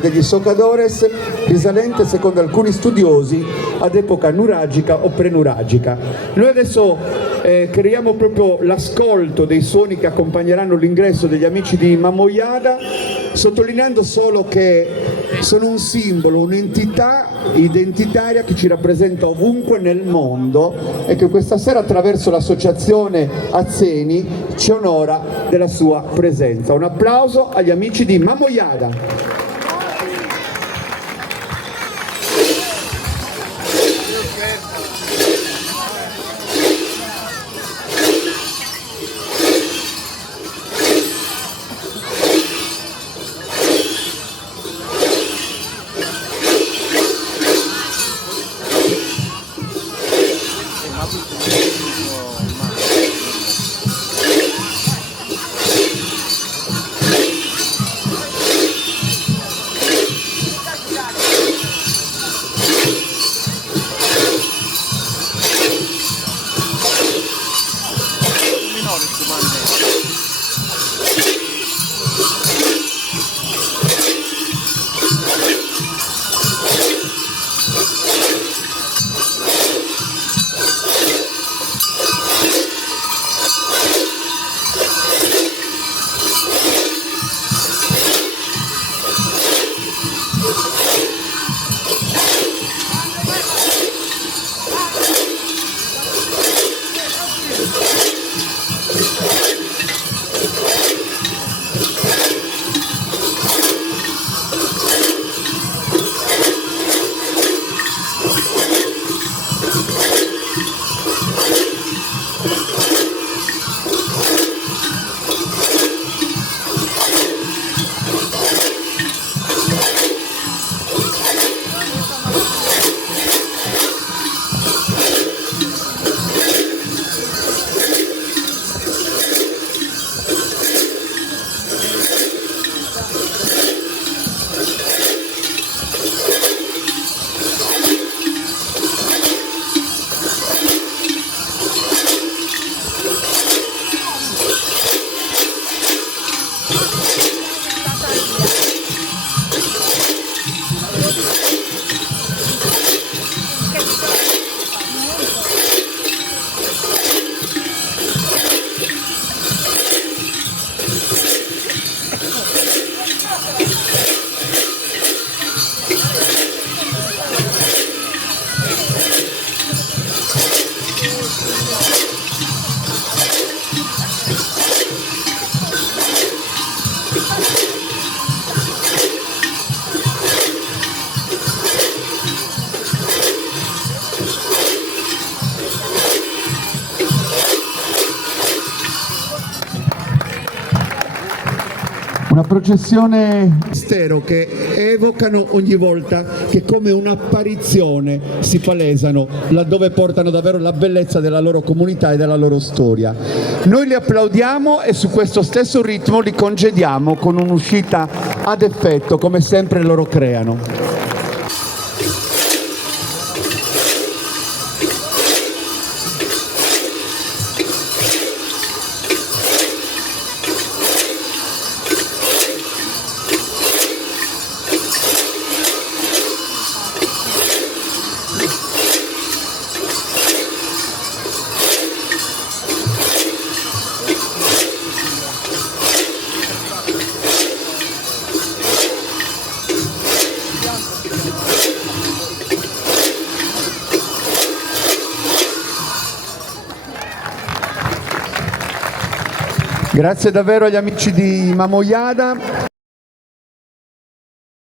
degli Socadores, risalente secondo alcuni studiosi ad epoca nuragica o prenuragica. Noi adesso creiamo proprio l'ascolto dei suoni che accompagneranno l'ingresso degli amici di Mamoiada, sottolineando solo che sono un simbolo, un'entità identitaria che ci rappresenta ovunque nel mondo e che questa sera attraverso l'associazione Azzeni ci onora della sua presenza. Un applauso agli amici di Mamoiada. Una processione mistero che evocano ogni volta che come un'apparizione si palesano laddove portano davvero la bellezza della loro comunità e della loro storia. Noi li applaudiamo e su questo stesso ritmo li congediamo con un'uscita ad effetto come sempre loro creano. Grazie davvero agli amici di Mamoiada.